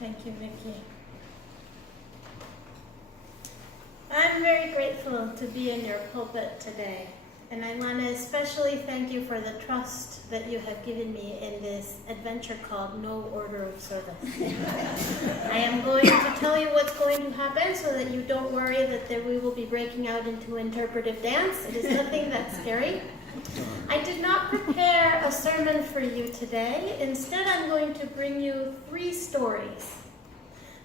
Thank you, Vicki. I'm very grateful to be in your pulpit today, and I want to especially thank you for the trust that you have given me in this adventure called No Order of Service. I am going to tell you what's going to happen so that you don't worry that we will be breaking out into interpretive dance. It is nothing that scary. I did not prepare a sermon for you today. Instead, I'm going to bring you 3 stories.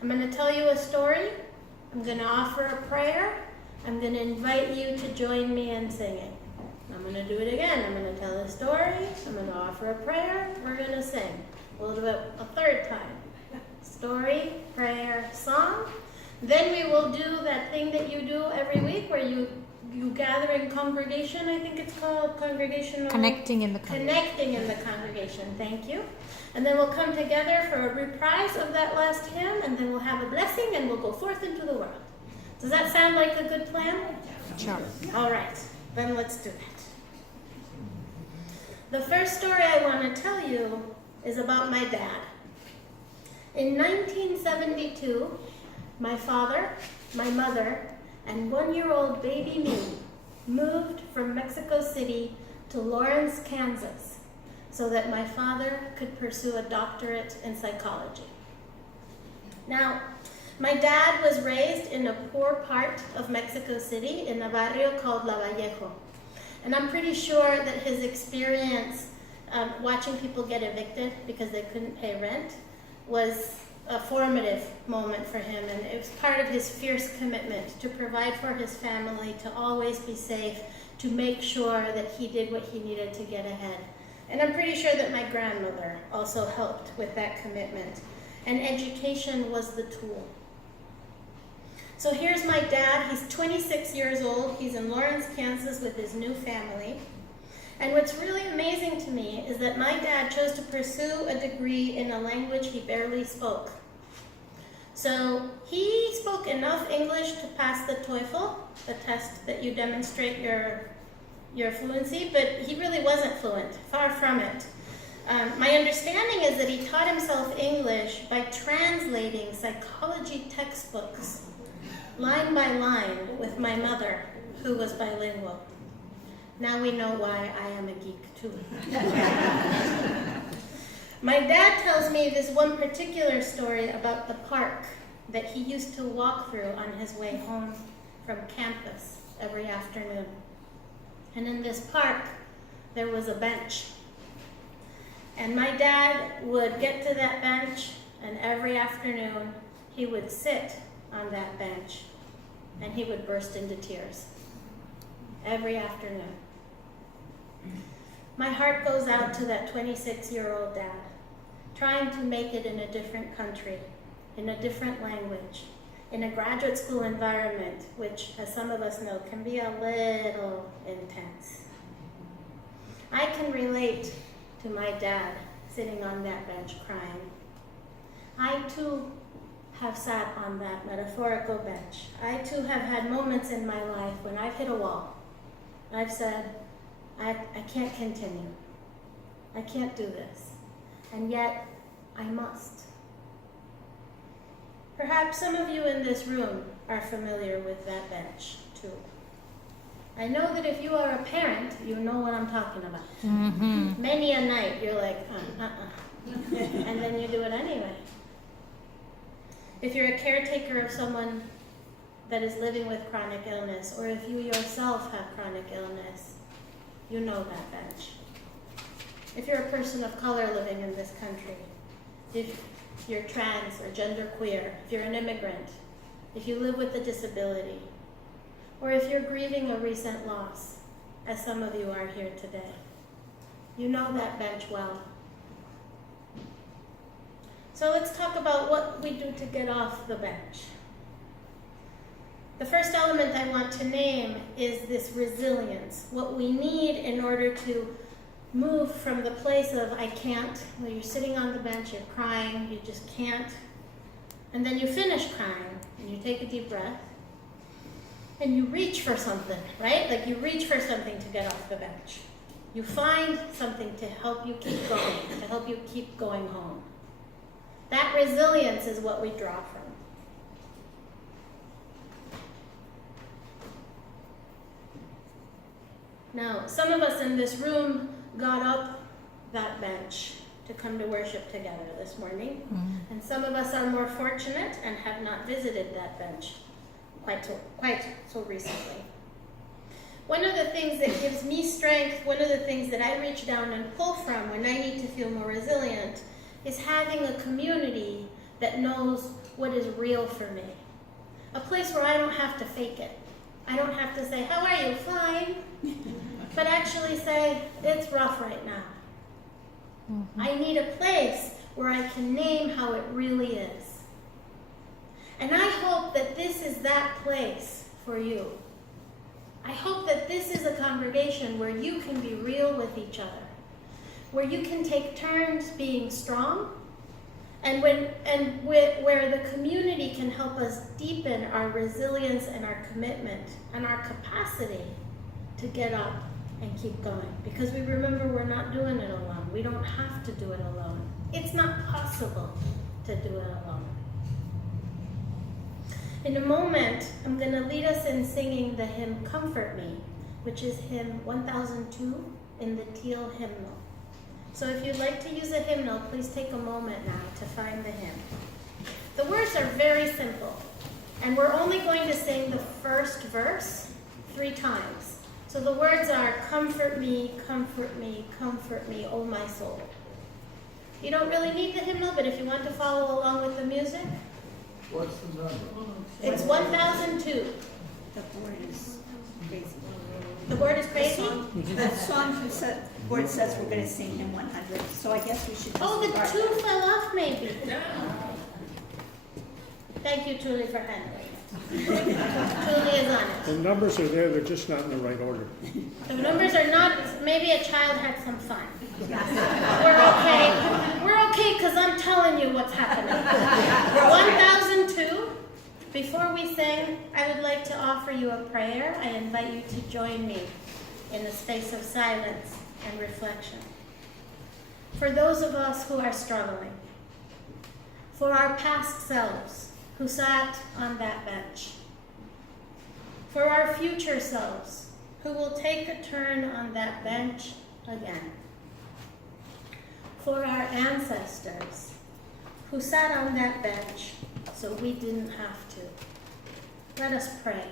I'm going to tell you a story. I'm going to offer a prayer. I'm going to invite you to join me in singing. I'm going to do it again. I'm going to tell a story. I'm going to offer a prayer. We're going to sing. We'll do it a 3rd time. Story, prayer, song. Then we will do that thing that you do every week where you gather in congregation. I think it's called congregational. Connecting in the congregation. Thank you. And then we'll come together for a reprise of that last hymn, and then we'll have a blessing, and we'll go forth into the world. Does that sound like a good plan? Sure. All right. Then let's do it. The first story I want to tell you is about my dad. In 1972, my father, my mother, and 1-year-old baby me moved from Mexico City to Lawrence, Kansas, so that my father could pursue a doctorate in psychology. Now, my dad was raised in a poor part of Mexico City in a barrio called La Vallejo. And I'm pretty sure that his experience watching people get evicted because they couldn't pay rent was a formative moment for him, and it was part of his fierce commitment to provide for his family, to always be safe, to make sure that he did what he needed to get ahead. And I'm pretty sure that my grandmother also helped with that commitment. And education was the tool. So here's my dad. He's 26 years old. He's in Lawrence, Kansas with his new family. And what's really amazing to me is that my dad chose to pursue a degree in a language he barely spoke. So he spoke enough English to pass the TOEFL, the test that you demonstrate your fluency, but he really wasn't fluent, far from it. My understanding is that he taught himself English by translating psychology textbooks line by line with my mother, who was bilingual. Now we know why I am a geek too. My dad tells me this one particular story about the park that he used to walk through on his way home from campus every afternoon. And in this park, there was a bench. And my dad would get to that bench, and every afternoon, he would sit on that bench, and he would burst into tears. Every afternoon. My heart goes out to that 26-year-old dad, trying to make it in a different country, in a different language, in a graduate school environment, which, as some of us know, can be a little intense. I can relate to my dad sitting on that bench crying. I too have sat on that metaphorical bench. I too have had moments in my life when I've hit a wall. I've said, I can't continue. I can't do this. And yet, I must. Perhaps some of you in this room are familiar with that bench, too. I know that if you are a parent, you know what I'm talking about. Mm-hmm. Many a night, you're like, and then you do it anyway. If you're a caretaker of someone that is living with chronic illness, or if you yourself have chronic illness, you know that bench. If you're a person of color living in this country, if you're trans or genderqueer, if you're an immigrant, if you live with a disability, or if you're grieving a recent loss, as some of you are here today, you know that bench well. So let's talk about what we do to get off the bench. The first element I want to name is this resilience, what we need in order to move from the place of I can't, where you're sitting on the bench, you're crying, you just can't, and then you finish crying, and you take a deep breath, and you reach for something, right? Like you reach for something to get off the bench. You find something to help you keep going, to help you keep going home. That that resilience is what we draw from. Now, some of us in this room got up that bench to come to worship together this morning. And some of us are more fortunate and have not visited that bench quite so recently. One of the things that gives me strength, one of the things that I reach down and pull from when I need to feel more resilient, is having a community that knows what is real for me. A place where I don't have to fake it. I don't have to say, how are you? Fine. But actually say, it's rough right now. I need a place where I can name how it really is. And I hope that this is that place for you. I hope that this is a congregation where you can be real with each other, where you can take turns being strong, and where the community can help us deepen our resilience and our commitment and our capacity to get up and keep going. Because we remember we're not doing it alone. We don't have to do it alone. It's not possible to do it alone. In a moment, I'm going to lead us in singing the hymn Comfort Me, which is hymn 1002 in the teal hymnal. So if you'd like to use a hymnal, please take a moment now to find the hymn. The words are very simple, and we're only going to sing the first verse 3 times. So the words are, comfort me, comfort me, comfort me, oh my soul. You don't really need the hymnal, but if you want to follow along with the music. What's the number? It's 1002. The board is crazy. The word is crazy? The song board says we're going to sing hymn 100, so I guess we should just Oh, the start. 2 fell off maybe. Thank you, Julie, for handling it. Julie is on it. The numbers are there, they're just not in the right order. The numbers are not, maybe a child had some fun. We're okay. We're okay because I'm telling you what's happening. 1002. Before we sing, I would like to offer you a prayer. I invite you to join me in a space of silence and reflection. For those of us who are struggling, for our past selves who sat on that bench, for our future selves who will take a turn on that bench again, for our ancestors who sat on that bench so we didn't have to. Let us pray.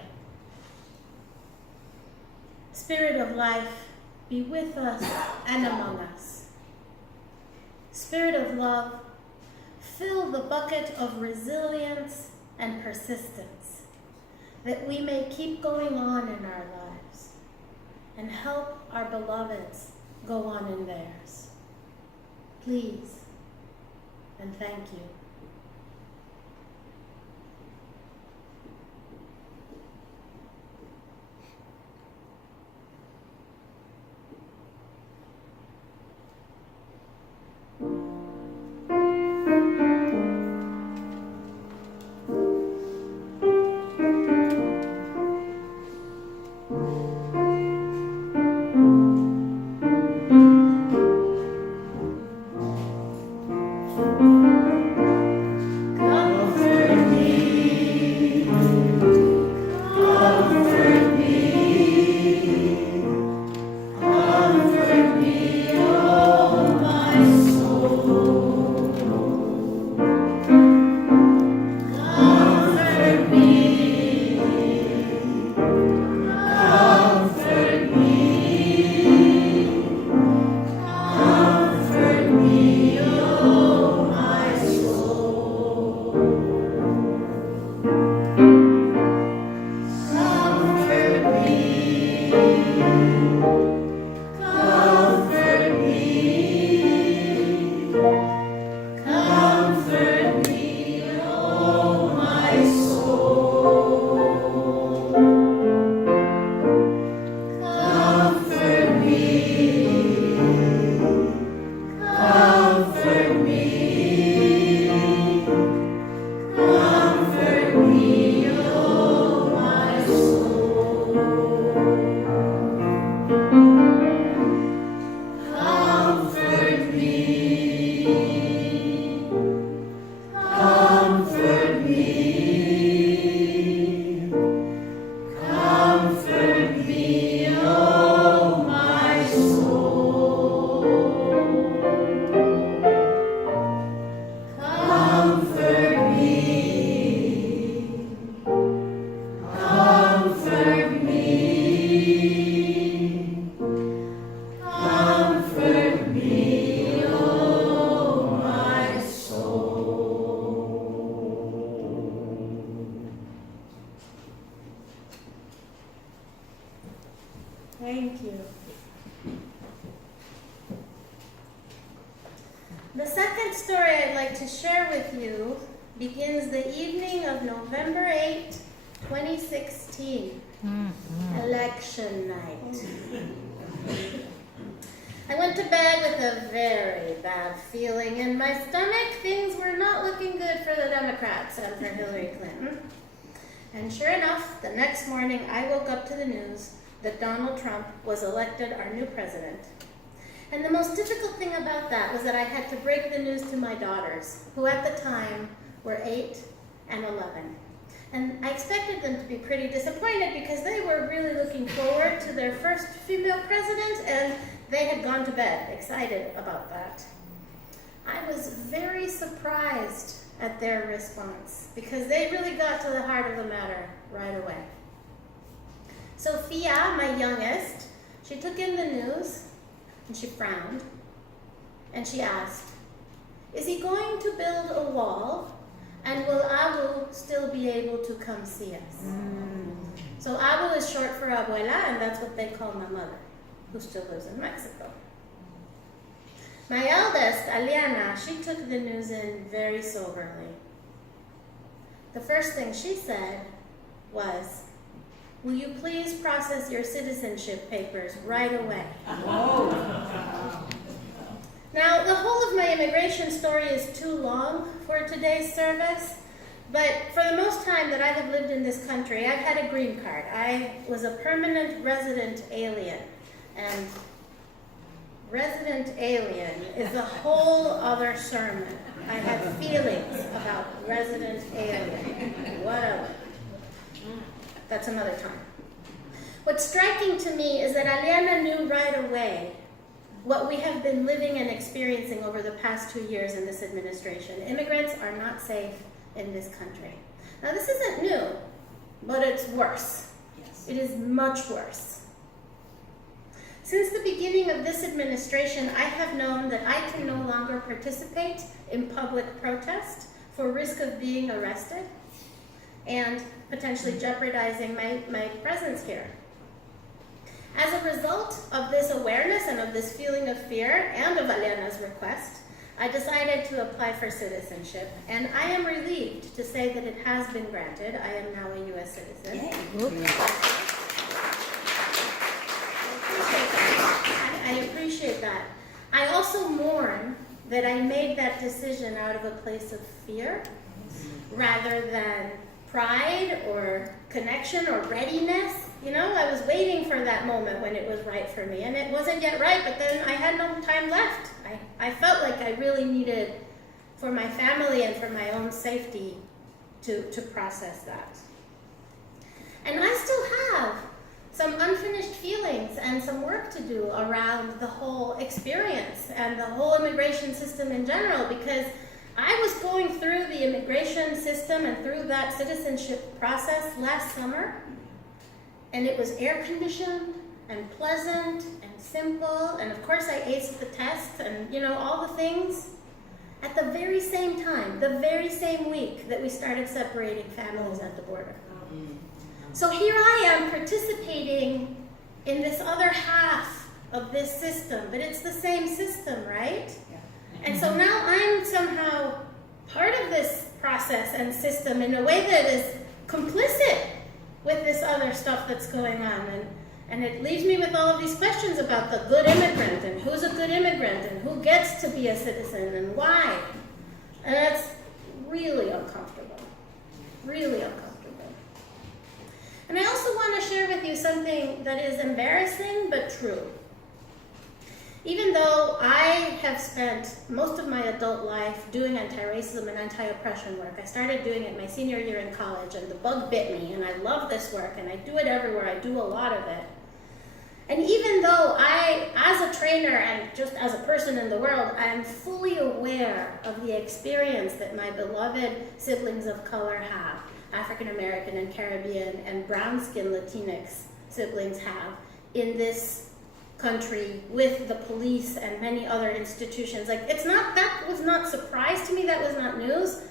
Spirit of life, be with us and among us. Spirit of love, fill the bucket of resilience and persistence, that we may keep going on in our lives and help our beloveds go on in theirs. Please and thank you. to share with you begins the evening of November 8, 2016, election night. I went to bed with a very bad feeling in my stomach. Things were not looking good for the Democrats and for Hillary Clinton. And sure enough, the next morning I woke up to the news that Donald Trump was elected our new president. And the most difficult thing about that was that I had to break the news to my daughters, who at the time were 8 and 11. And I expected them to be pretty disappointed because they were really looking forward to their first female president, and they had gone to bed excited about that. I was very surprised at their response because they really got to the heart of the matter right away. Sophia, my youngest, she took in the news and she frowned and she asked, "Is he going to build a wall, and will Abu still be able to come see us?" So Abu is short for abuela, and that's what they call my mother, who still lives in Mexico. My eldest, Aliana, she took the news in very soberly. The first thing she said was, "Will you please process your citizenship papers right away?" Now, the whole of my immigration story is too long for today's service, but for the most time that I have lived in this country, I've had a green card. I was a permanent resident alien, and resident alien is a whole other sermon. I have feelings about resident alien. Whatever. That's another time. What's striking to me is that Aliana knew right away what we have been living and experiencing over the past 2 years in this administration. Immigrants are not safe in this country. Now, this isn't new, but it's worse. Yes. It is much worse. Since the beginning of this administration, I have known that I can no longer participate in public protest for risk of being arrested and potentially jeopardizing my presence here. As a result of this awareness and of this feeling of fear and of Aliana's request, I decided to apply for citizenship, and I am relieved to say that it has been granted. I am now a U.S. citizen. I appreciate that. I also mourn that I made that decision out of a place of fear rather than pride or connection or readiness. You know, I was waiting for that moment when it was right for me, and it wasn't yet right, but then I had no time left. I felt like I really needed, for my family and for my own safety, to process that. And I still have some unfinished feelings and some work to do around the whole experience and the whole immigration system in general, because I was going through the immigration system and through that citizenship process last summer, and it was air-conditioned and pleasant and simple, and of course I aced the test and, you know, all the things. At the very same time, the very same week that we started separating families at the border. So here I am participating in this other half of this system, but it's the same system, right? And so now I'm somehow part of this process and system in a way that is complicit with this other stuff that's going on. And it leaves me with all of these questions about the good immigrant and who's a good immigrant and who gets to be a citizen and why. And that's really uncomfortable, really uncomfortable. And I also want to share with you something that is embarrassing but true. Even though I have spent most of my adult life doing anti-racism and anti-oppression work, I started doing it my senior year in college, and the bug bit me, and I love this work, and I do it everywhere. I do a lot of it. And even though I, as a trainer and just as a person in the world, I am fully aware of the experience that my beloved siblings of color have, African American and Caribbean and brown-skinned Latinx siblings have in this country with the police and many other institutions. Like, it's not, that was not surprise to me, that was not news,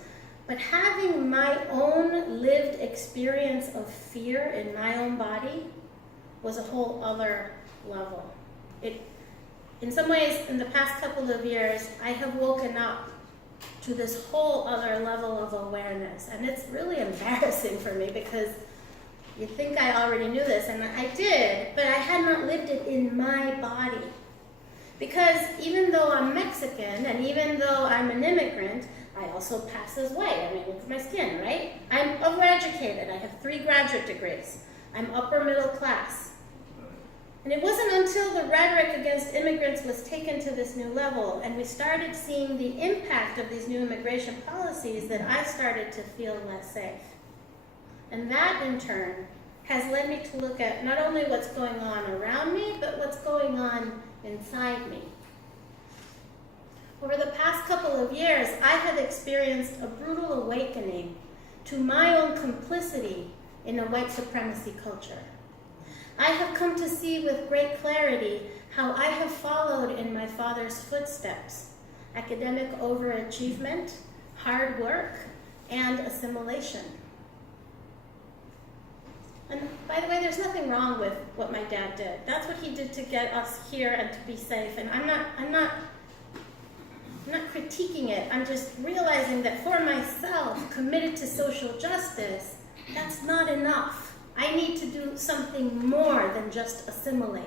but having my own lived experience of fear in my own body was a whole other level. In some ways, in the past couple of years, I have woken up to this whole other level of awareness. And it's really embarrassing for me because you think I already knew this, and I did, but I had not lived it in my body. Because even though I'm Mexican, and even though I'm an immigrant, I also pass as white. I mean, look at my skin, right? I'm overeducated. I have 3 graduate degrees. I'm upper middle class. And it wasn't until the rhetoric against immigrants was taken to this new level, and we started seeing the impact of these new immigration policies, that I started to feel less safe. And that, in turn, has led me to look at not only what's going on around me, but what's going on inside me. Over the past couple of years, I have experienced a brutal awakening to my own complicity in a white supremacy culture. I have come to see with great clarity how I have followed in my father's footsteps: academic overachievement, hard work, and assimilation. And by the way, there's nothing wrong with what my dad did. That's what he did to get us here and to be safe. And I'm not critiquing it. I'm just realizing that for myself, committed to social justice, that's not enough. I need to do something more than just assimilate.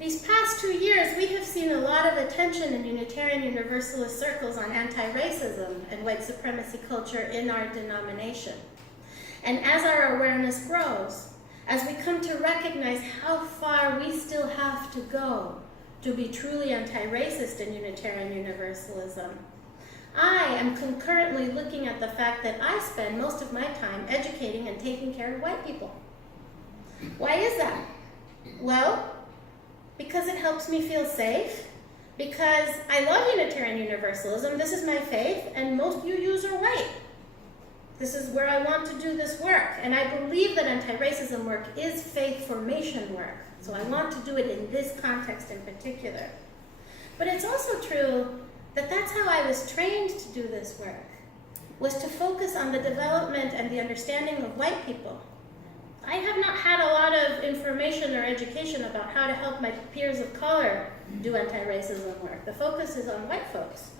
These past 2 years, we have seen a lot of attention in Unitarian Universalist circles on anti-racism and white supremacy culture in our denomination. And as our awareness grows, as we come to recognize how far we still have to go to be truly anti-racist in Unitarian Universalism, I am concurrently looking at the fact that I spend most of my time educating and taking care of white people. Why is that? Well, because it helps me feel safe, because I love Unitarian Universalism, this is my faith, and most UUs are white. This is where I want to do this work, and I believe that anti-racism work is faith formation work, so I want to do it in this context in particular. But it's also true that that's how I was trained to do this work, was to focus on the development and the understanding of white people. I have not had a lot of information or education about how to help my peers of color do anti-racism work. The focus is on white folks.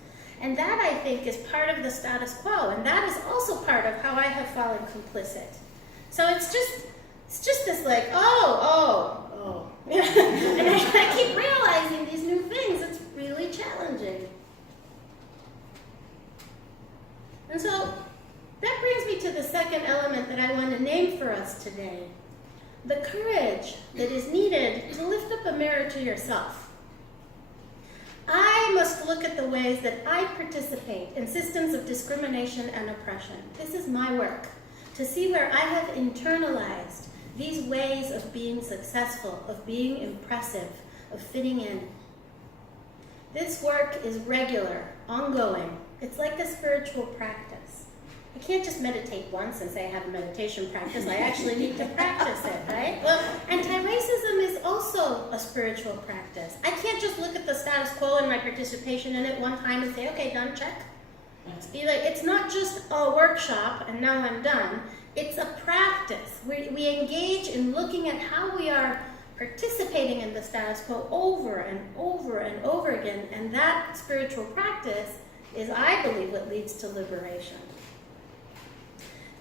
And that, I think, is part of the status quo, and that is also part of how I have fallen complicit. So it's just this like, oh. And I keep realizing these new things. It's really challenging. And so that brings me to the second element that I want to name for us today: the courage that is needed to lift up a mirror to yourself. I must look at the ways that I participate in systems of discrimination and oppression. This is my work, to see where I have internalized these ways of being successful, of being impressive, of fitting in. This work is regular, ongoing. It's like a spiritual practice. I can't just meditate once and say I have a meditation practice. I actually need to practice it, right? Well, anti-racism is also a spiritual practice. I can't just look at the status quo and my participation in it one time and say, okay, done, check. It's not just a workshop and now I'm done. It's a practice. We engage in looking at how we are participating in the status quo over and over and over again, and that spiritual practice is, I believe, what leads to liberation.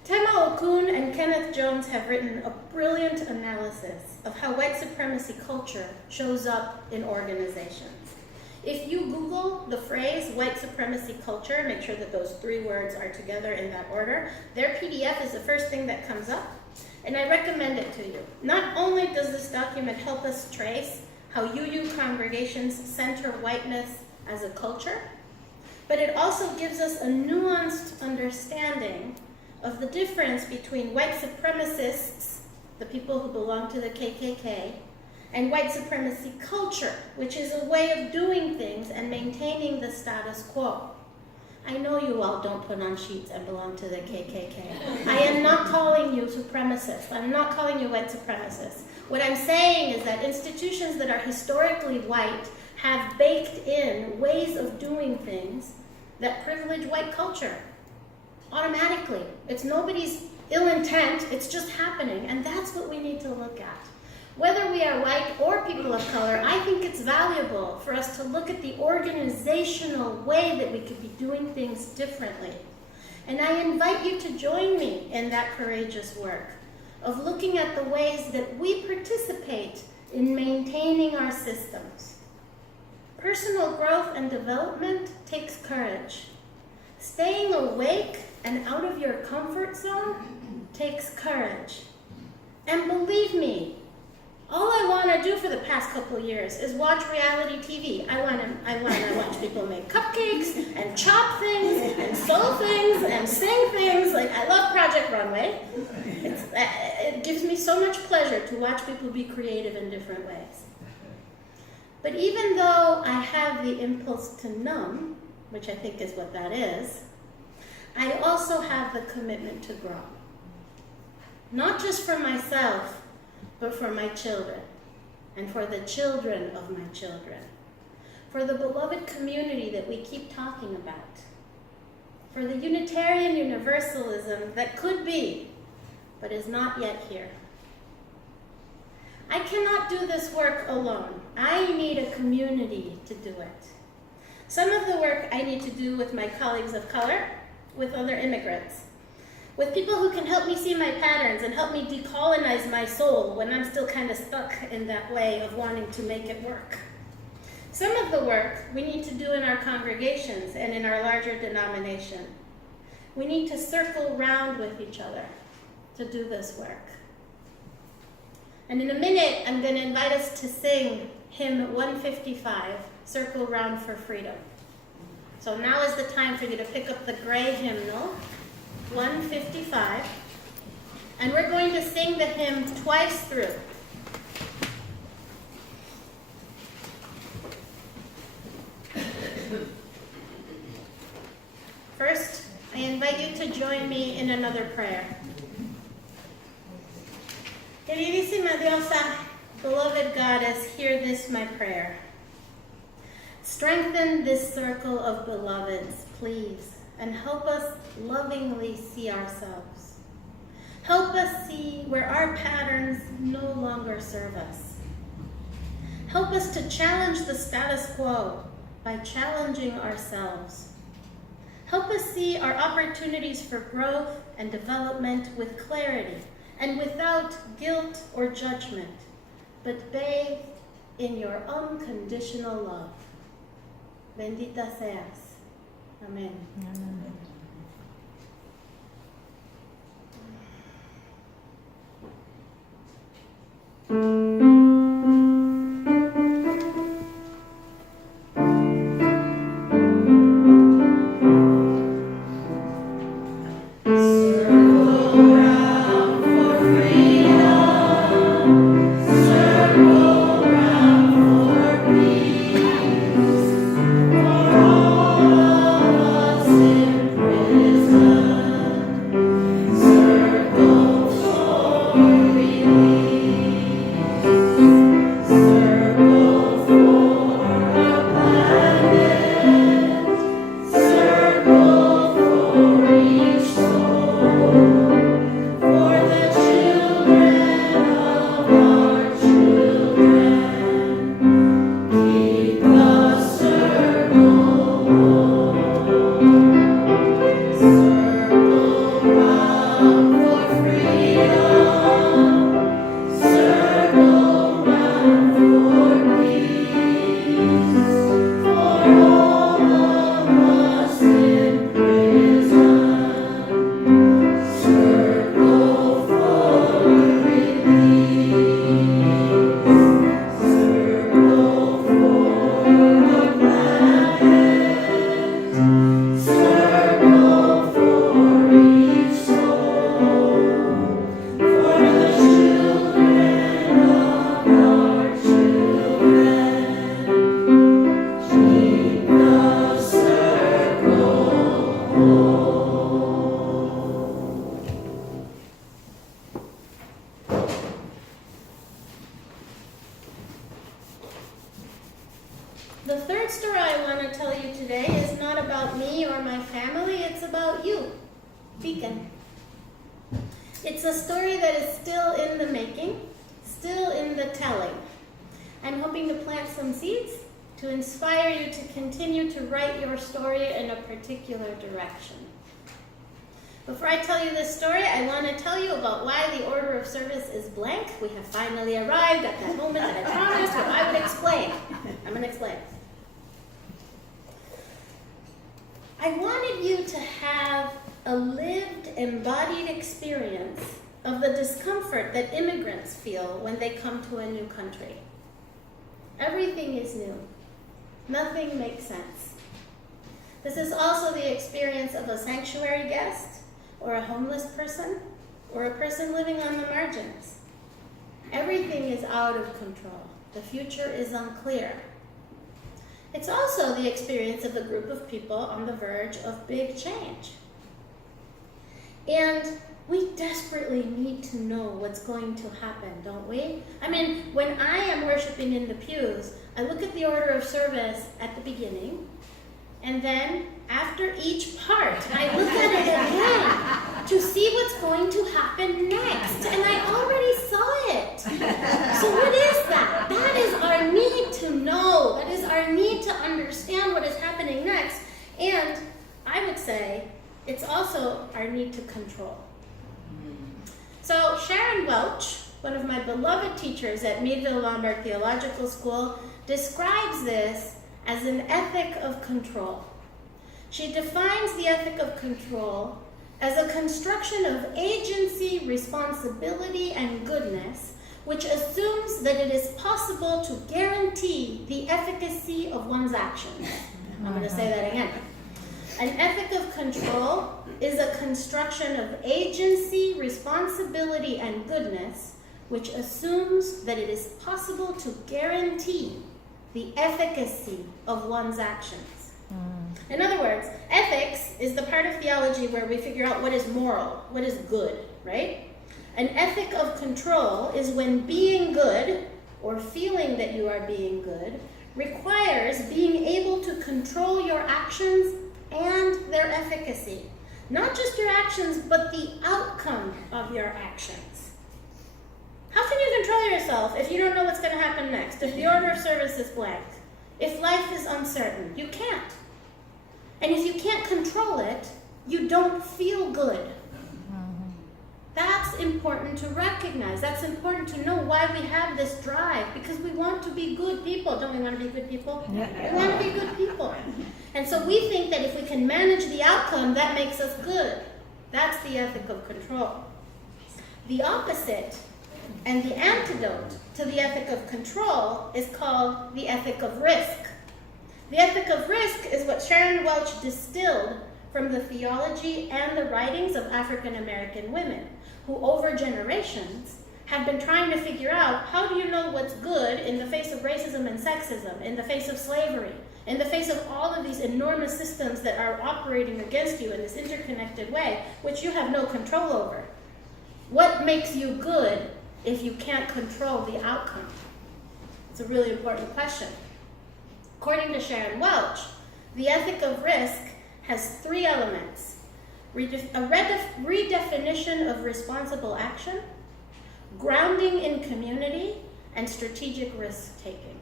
Tema Okun and Kenneth Jones have written a brilliant analysis of how white supremacy culture shows up in organizations. If you Google the phrase white supremacy culture, make sure that those 3 words are together in that order, their PDF is the first thing that comes up, and I recommend it to you. Not only does this document help us trace how UU congregations center whiteness as a culture, but it also gives us a nuanced understanding of the difference between white supremacists, the people who belong to the KKK, and white supremacy culture, which is a way of doing things and maintaining the status quo. I know you all don't put on sheets and belong to the KKK. I am not calling you supremacists. I'm not calling you white supremacists. What I'm saying is that institutions that are historically white have baked in ways of doing things that privilege white culture automatically. It's nobody's ill intent, it's just happening, and that's what we need to look at. Whether we are white or people of color, I think it's valuable for us to look at the organizational way that we could be doing things differently. And I invite you to join me in that courageous work of looking at the ways that we participate in maintaining our systems. Personal growth and development takes courage. Staying awake and out of your comfort zone takes courage. And believe me, all I want to do for the past couple of years is watch reality TV. I want to watch people make cupcakes and chop things and sew things and sing things. Like, I love Project Runway. It gives me so much pleasure to watch people be creative in different ways. But even though I have the impulse to numb, which I think is what that is, I also have the commitment to grow. Not just for myself, but for my children, and for the children of my children, for the beloved community that we keep talking about, for the Unitarian Universalism that could be, but is not yet here. I cannot do this work alone. I need a community to do it. Some of the work I need to do with my colleagues of color, with other immigrants, with people who can help me see my patterns and help me decolonize my soul when I'm still kind of stuck in that way of wanting to make it work. Some of the work we need to do in our congregations and in our larger denomination. We need to circle round with each other to do this work. And in a minute, I'm going to invite us to sing hymn 155, Circle Round for Freedom. So now is the time for you to pick up the gray hymnal, 155, and we're going to sing the hymn twice through. First, I invite you to join me in another prayer. Queridísima Diosa, beloved Goddess, hear this my prayer. Strengthen this circle of beloveds, please, and help us lovingly see ourselves. Help us see where our patterns no longer serve us. Help us to challenge the status quo by challenging ourselves. Help us see our opportunities for growth and development with clarity and without guilt or judgment, but bathed in your unconditional love. Bendita seas. Amen. Amen. The third story I want to tell you today is not about me or my family, it's about you, Beacon. It's a story that is still in the making, still in the telling. I'm hoping to plant some seeds to inspire you to continue to write your story in a particular direction. Before I tell you this story, I want to tell you about why the order of service is blank. We have finally arrived at that moment that I promised where I would explain. I'm going to explain. I wanted you to have a lived, embodied experience of the discomfort that immigrants feel when they come to a new country. Everything is new. Nothing makes sense. This is also the experience of a sanctuary guest, or a homeless person, or a person living on the margins. Everything is out of control. The future is unclear. It's also the experience of a group of people on the verge of big change. And we desperately need to know what's going to happen, don't we? I mean, when I am worshiping in the pews, I look at the order of service at the beginning, and then after each part, I look at it again to see what's going to happen next. And I already saw it. So what is that? That is our need to know. That is our need to understand what is happening next. And I would say it's also our need to control. So Sharon Welch, one of my beloved teachers at Meadville Lombard Theological School, describes this as an ethic of control. She defines the ethic of control as a construction of agency, responsibility, and goodness, which assumes that it is possible to guarantee the efficacy of one's actions. I'm going to say that again. An ethic of control is a construction of agency, responsibility, and goodness, which assumes that it is possible to guarantee the efficacy of one's actions. In other words, ethics is the part of theology where we figure out what is moral, what is good, right? An ethic of control is when being good, or feeling that you are being good, requires being able to control your actions and their efficacy. Not just your actions, but the outcome of your actions. How can you control yourself if you don't know what's going to happen next? If the order of service is blank? If life is uncertain? You can't. And if you can't control it, you don't feel good. That's important to recognize. That's important to know why we have this drive, because we want to be good people. Don't we want to be good people? We want to be good people. And so we think that if we can manage the outcome, that makes us good. That's the ethic of control. The opposite and the antidote to the ethic of control is called the ethic of risk. The ethic of risk is what Sharon Welch distilled from the theology and the writings of African American women, who over generations have been trying to figure out, how do you know what's good in the face of racism and sexism, in the face of slavery, in the face of all of these enormous systems that are operating against you in this interconnected way, which you have no control over? What makes you good if you can't control the outcome? It's a really important question. According to Sharon Welch, the ethic of risk has three elements: a redefinition of responsible action, grounding in community, and strategic risk-taking.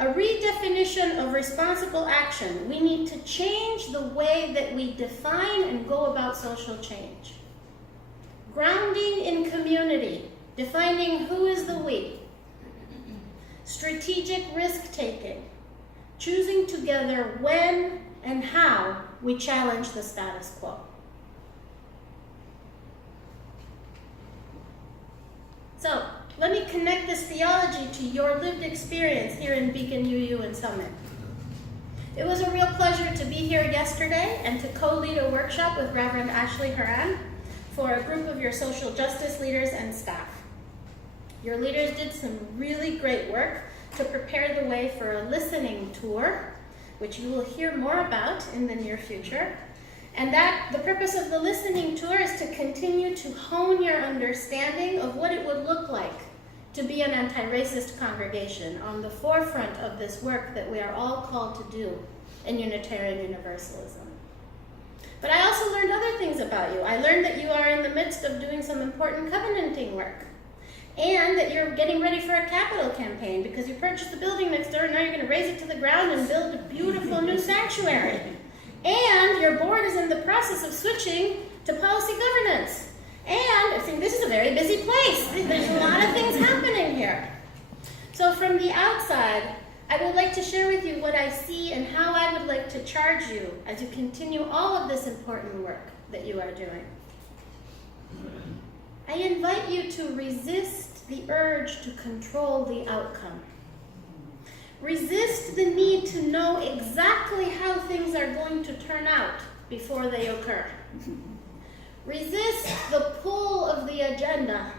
A redefinition of responsible action. We need to change the way that we define and go about social change. Grounding in community, defining who is the we. Strategic risk-taking, choosing together when and how we challenge the status quo. So, let me connect this theology to your lived experience here in Beacon UU and Summit. It was a real pleasure to be here yesterday and to co-lead a workshop with Reverend Ashley Hermann for a group of your social justice leaders and staff. Your leaders did some really great work to prepare the way for a listening tour, which you will hear more about in the near future. And the purpose of the listening tour is to continue to hone your understanding of what it would look like to be an anti-racist congregation on the forefront of this work that we are all called to do in Unitarian Universalism. But I also learned other things about you. I learned that you are in the midst of doing some important covenanting work. And that you're getting ready for a capital campaign because you purchased the building next door and now you're going to raise it to the ground and build a beautiful new sanctuary. And your board is in the process of switching to policy governance. And I think this is a very busy place. There's a lot of things happening here. So from the outside, I would like to share with you what I see and how I would like to charge you as you continue all of this important work that you are doing. I invite you to resist the urge to control the outcome. Resist the need to know exactly how things are going to turn out before they occur. Resist the pull of the agenda,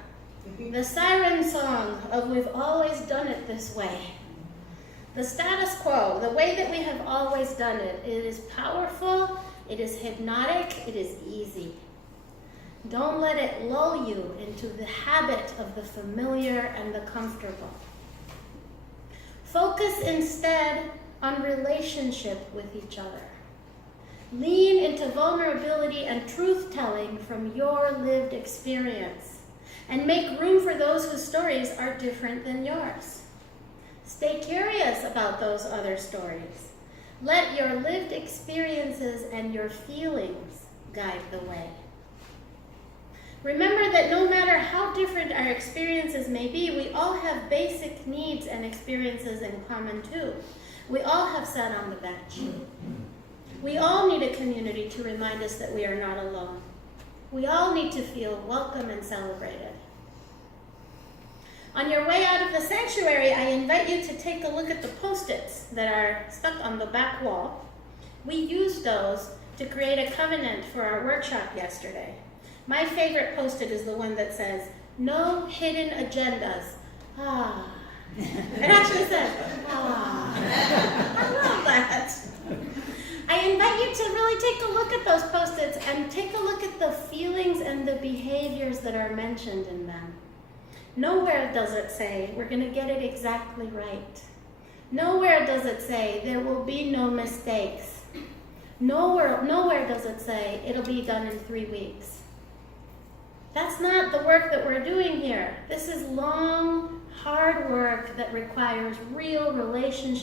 the siren song of we've always done it this way. The status quo, the way that we have always done it, it is powerful, it is hypnotic, it is easy. Don't let it lull you into the habit of the familiar and the comfortable. Focus instead on relationship with each other. Lean into vulnerability and truth-telling from your lived experience, and make room for those whose stories are different than yours. Stay curious about those other stories. Let your lived experiences and your feelings guide the way. Remember that no matter how different our experiences may be, we all have basic needs and experiences in common too. We all have sat on the bench. We all need a community to remind us that we are not alone. We all need to feel welcome and celebrated. On your way out of the sanctuary, I invite you to take a look at the Post-its that are stuck on the back wall. We used those to create a covenant for our workshop yesterday. My favorite Post-it is the one that says, "No hidden agendas." Ah. It actually says, ah. I love that. I invite you to really take a look at those Post-its and take a look at the feelings and the behaviors that are mentioned in them. Nowhere does it say, we're going to get it exactly right. Nowhere does it say, there will be no mistakes. Nowhere does it say, it'll be done in 3 weeks. That's not the work that we're doing here. This is long, hard work that requires real relationships.